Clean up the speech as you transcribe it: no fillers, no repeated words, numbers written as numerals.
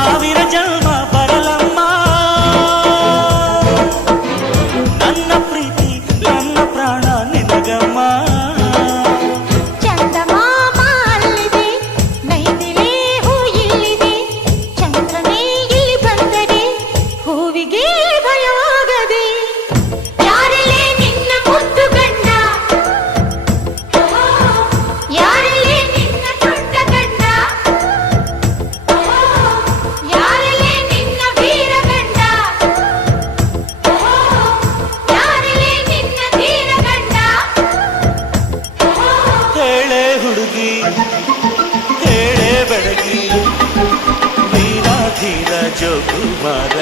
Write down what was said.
ಸಾವಿರ ಜನ್ಮ ಬರಲಮ್ಮ ನನ್ನ ಪ್ರೀತಿ ನನ್ನ ಪ್ರಾಣ ನಿನಗಮ್ಮ. ಚಂದಮಾಮ ಅಲ್ಲಿದೆ, ನೈದಿಲೆ ಹೂ ಇಲ್ಲಿದೆ, ಚಂದ್ರನೇ ಇಲ್ಲಿ ಬಂದರೆ ಹೂವಿಗೆ ಭಯವಾಗದೆ. ಯಾರಲ್ಲೇ ನಿನ್ನ ಮುದ್ದು ಗಂಡ, ಯಾರಲ್ಲೇ ನಿನ್ನ ದೊಡ್ಡ ಗಂಡ, ಯಾರಲ್ಲೇ ನಿನ್ನ ವೀರ ಗಂಡ, ಯಾರಲ್ಲೇ ನಿನ್ನ ಧೀರ ಗಂಡ. ಹೇಳೆ ಹುಡುಗಿ ಹೇಳೆ ಬೆಳಗಿ ವೀರಾಧೀರ ಜೋಗುಮಾರ